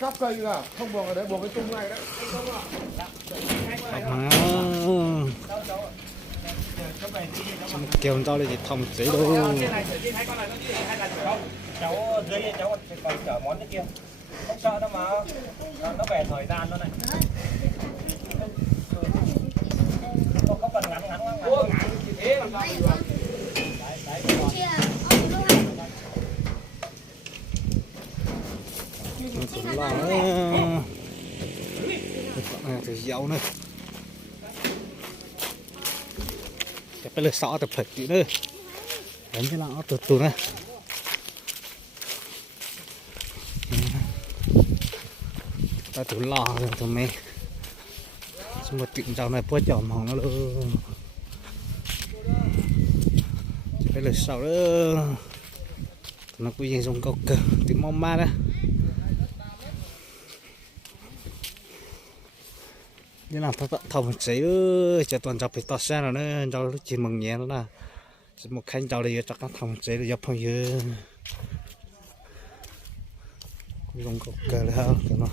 Cắp cây là không buộc ở đấy, buộc cái tung này đấy. Kêu tao là gì thông giấy đâu. Cháu dưới cháu còn chở món cái kia, không sợ đâu mà nó về thời gian đó này. Có cần ngắn ngắn như thế làm sao được. Từ dầu nữa cái bây giờ sợ tập phải kỹ nữa đánh cái lọ từ từ này ta thử lò rồi tụi mày xong rồi tiện dầu này bớt chỏm hỏng nó luôn bây giờ sợ nữa nó quy trình dùng cầu cờ tiếng mong ma đó như là thầu một giấy nữa cho toàn chọc phải to xe rồi nữa cho chỉ mừng nhẹ nữa là một khanh cháu đi cho các thầu một giấy để dập phong dư dùng cầu cờ nữa cho nó